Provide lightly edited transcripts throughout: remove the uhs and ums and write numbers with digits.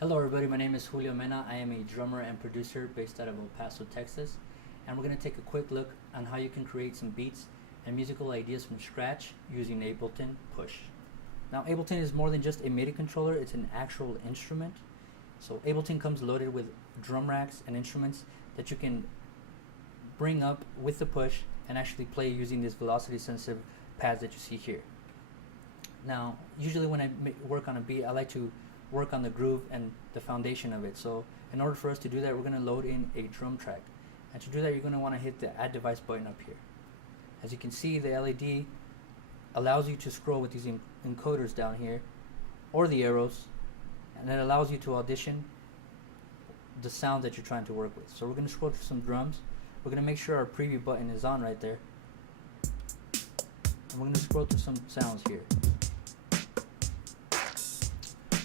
Hello everybody, my name is Julio Mena. I am a drummer and producer based out of El Paso, Texas. And we're going to take a quick look on how you can create some beats and musical ideas from scratch using Ableton Push. Now Ableton is more than just a MIDI controller, it's an actual instrument. So Ableton comes loaded with drum racks and instruments that you can bring up with the push and actually play using these velocity sensitive pads that you see here. Now usually when I work on a beat, I like to work on the groove and the foundation of it. So in order for us to do that, we're going to load in a drum track, and to do that you're going to want to hit the add device button up here. As you can see, the LED allows you to scroll with these encoders down here or the arrows, and it allows you to audition the sound that you're trying to work with. So we're going to scroll through some drums. We're going to make sure our preview button is on right there, and we're going to scroll through some sounds here.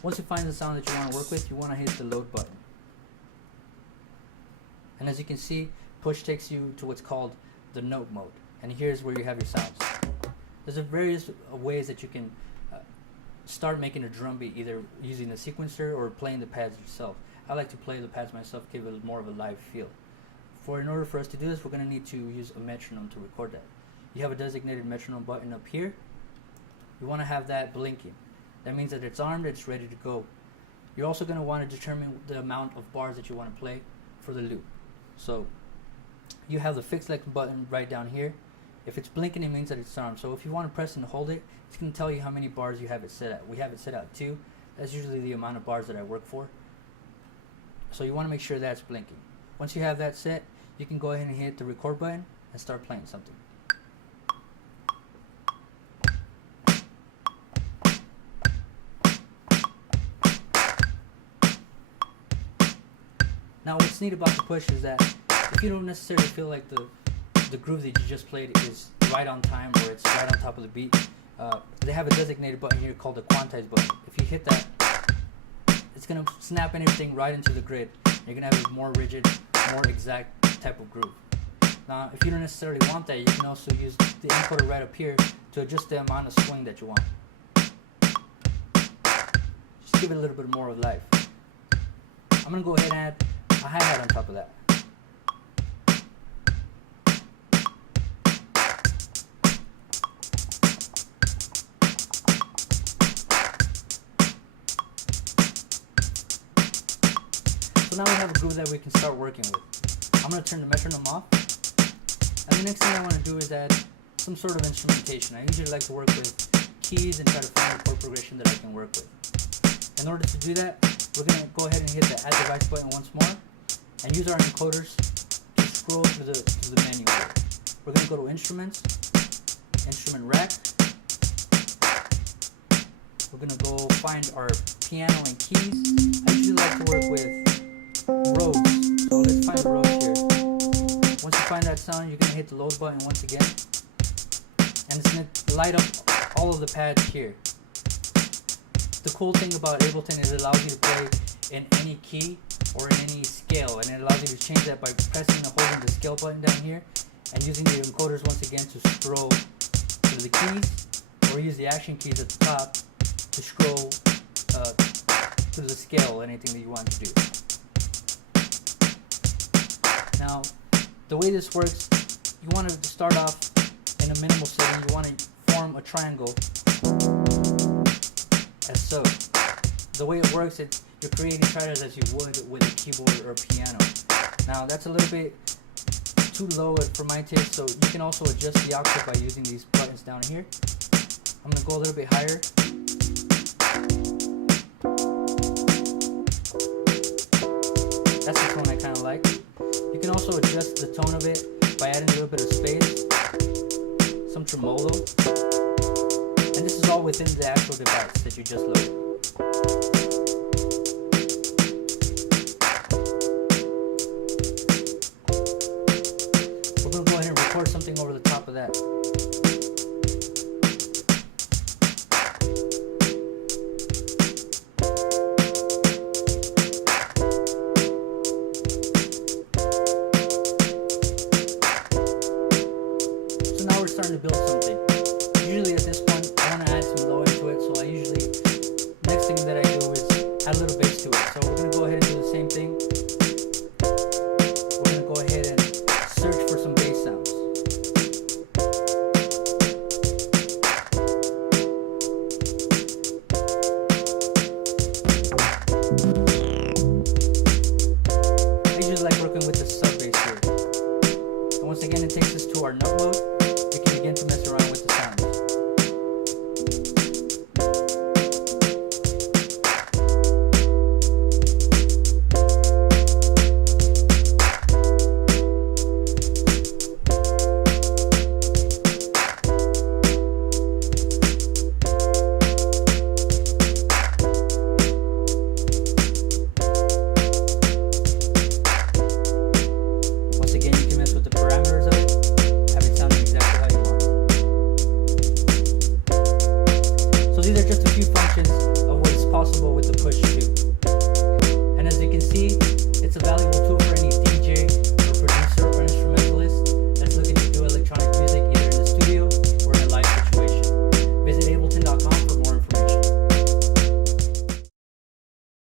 Once you find the sound that you want to work with, you want to hit the load button. And as you can see, push takes you to what's called the note mode. And here's where you have your sounds. There's various ways that you can start making a drum beat, either using the sequencer or playing the pads yourself. I like to play the pads myself, give it more of a live feel. In order for us to do this, we're going to need to use a metronome to record that. You have a designated metronome button up here. You want to have that blinking. That means that it's armed, it's ready to go. You're also going to want to determine the amount of bars that you want to play for the loop. So you have the fixed select button right down here. If it's blinking, it means that it's armed. So if you want to press and hold it, it's going to tell you how many bars you have it set at. We have it set at 2. That's usually the amount of bars that I work for. So you want to make sure that's blinking. Once you have that set, you can go ahead and hit the record button and start playing something. Now what's neat about the push is that if you don't necessarily feel like the groove that you just played is right on time or it's right on top of the beat, they have a designated button here called the quantize button. If you hit that, it's going to snap everything right into the grid. You're going to have a more rigid, more exact type of groove. Now if you don't necessarily want that, you can also use the encoder right up here to adjust the amount of swing that you want. Just give it a little bit more of life. I'm going to go ahead and add a hi-hat on top of that. So now we have a groove that we can start working with. I'm going to turn the metronome off. And the next thing I want to do is add some sort of instrumentation. I usually like to work with keys and try to find a chord progression that I can work with. In order to do that, we're going to go ahead and hit the add device button once more and use our encoders to scroll through the menu here. We're going to go to instruments, instrument rack. We're going to go find our piano and keys. I usually like to work with Rhodes, so let's find the Rhodes here. Once you find that sound, you're going to hit the load button once again, and it's going to light up all of the pads here. The cool thing about Ableton is it allows you to play in any key or in any scale, and it allows you to change that by pressing and holding the scale button down here and using the encoders once again to scroll through the keys, or use the action keys at the top to scroll through the scale, anything that you want to do. Now the way this works, you want to start off in a minimal setting. You want to form a triangle as so. The way it works, you're creating patterns as you would with a keyboard or a piano. Now that's a little bit too low for my taste, so you can also adjust the output by using these buttons down here. I'm going to go a little bit higher. That's the tone I kind of like. You can also adjust the tone of it by adding a little bit of space, some tremolo, and this is all within the actual device that you just loaded. We're going to go ahead and record something over the top of that. So now we're starting to build something. Usually at this point I want to add some low into it, so I usually add a little bass to it. So we're going to go ahead and do the same thing. We're going to go ahead and search for some bass sounds. I usually like working with the sub bass here. And once again, it takes us to our note mode. We can begin to mess around with the sounds. Once again, you can mess with the parameters of it, have it sounding exactly how you want. So these are just a few functions of what is possible with the Push 2. And as you can see, it's a valuable tool